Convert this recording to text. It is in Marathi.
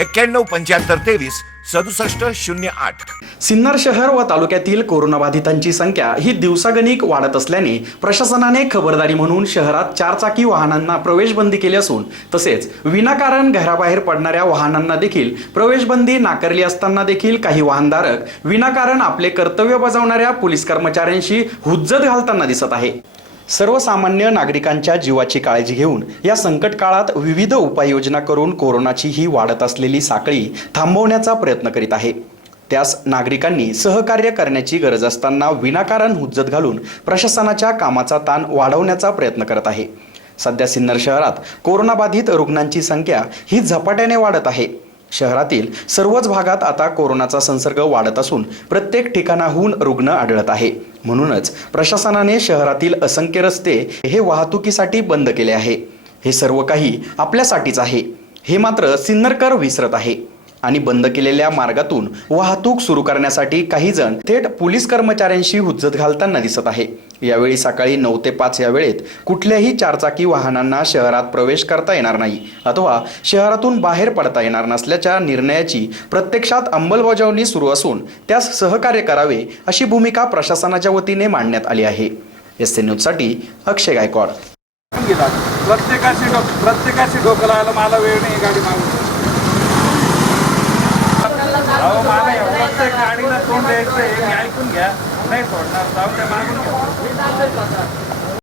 एक्क्याण्णव पंच्याहत्तर तेवीस सदुसष्ट शून्य आठ. सिन्नर शहर व तालुक्यातील कोरोनाबाधितांची संख्या ही दिवसागणिक वाढत असल्याने प्रशासनाने खबरदारी म्हणून शहरात चारचाकी वाहनांना प्रवेशबंदी केली असून तसेच विनाकारण घराबाहेर पडणाऱ्या वाहनांना देखील प्रवेशबंदी नाकारली असताना देखील काही वाहनधारक विनाकारण आपले कर्तव्य बजावणाऱ्या पोलीस कर्मचाऱ्यांशी हुज्जत घालताना दिसत आहे. सर्वसामान्य नागरिकांच्या जीवाची काळजी घेऊन या संकट काळात विविध उपाययोजना करून कोरोनाची ही वाढत असलेली साखळी थांबवण्याचा प्रयत्न करीत आहे. त्यास नागरिकांनी सहकार्य करण्याची गरज असताना विनाकारण हुज्जत घालून प्रशासनाच्या कामाचा ताण वाढवण्याचा प्रयत्न करत आहे. सध्या सिन्नर शहरात कोरोनाबाधित रुग्णांची संख्या ही झपाट्याने वाढत आहे. शहरातील सर्वच भागात आता कोरोनाचा संसर्ग वाढत असून प्रत्येक ठिकाणाहून रुग्ण आढळत आहे. म्हणूनच प्रशासनाने शहरातील असंख्य रस्ते हे वाहतुकीसाठी बंद केले आहे. हे सर्व काही आपल्यासाठीच आहे. हे मात्र सिन्नरकर विसरत आहे. आणि बंद केलेल्या मार्गातून वाहतूक सुरू करण्यासाठी काही जण थेट पोलीस कर्मचाऱ्यांशी हुज्जत घालताना दिसत आहे. यावेळी सकाळी नऊ ते पाच या वेळेत कुठल्याही चारचाकी वाहनांना शहरात प्रवेश करता येणार नाही अथवा शहरातून बाहेर पडता येणार नसल्याच्या निर्णयाची प्रत्यक्षात अंमलबजावणी सुरू असून त्यास सहकार्य करावे अशी भूमिका प्रशासनाच्या वतीने मांडण्यात आली आहे. एस एन न्यूजसाठी अक्षय गायकवाड. प्रत्येकाशी डोक प्रत्येकाशी डोकं लावायला मला वेळ नाही गाडी मागून. अहो मला प्रत्येक गाडीला तोंड द्यायचं हे मी ऐकून घ्या. नाही सोडणार जाऊ त्या मागून